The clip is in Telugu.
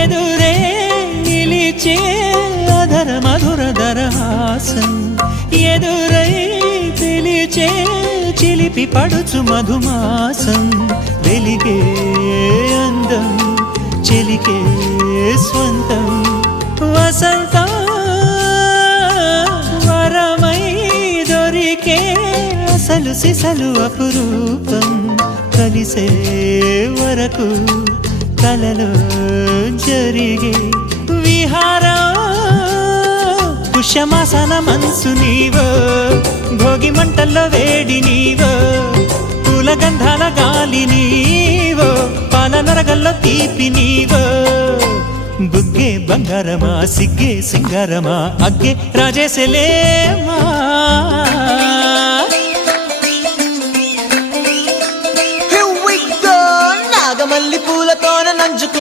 ఎదురే నిలిచే అధర మధుర దరహాసం ఎదురై పిలిచే చిలిపి పడుచు మధుమాసం వెలిగే అందం చెలికే స్వంతం వసంతం వరమై దొరికే అసలు సిసలు అపురూపం కలిసే వరకు కలలో జరిగే విహారం పుష్యమాసన మనసు నీవో భోగి మంటల్లో వేడి నీవో పూల గంధాల గాలి నీవో పాల నరగల్లో తీపి నీవో బుగ్గే బంగారమా సిగ్గే సింగారమా అగ్గే రాజేసలేమా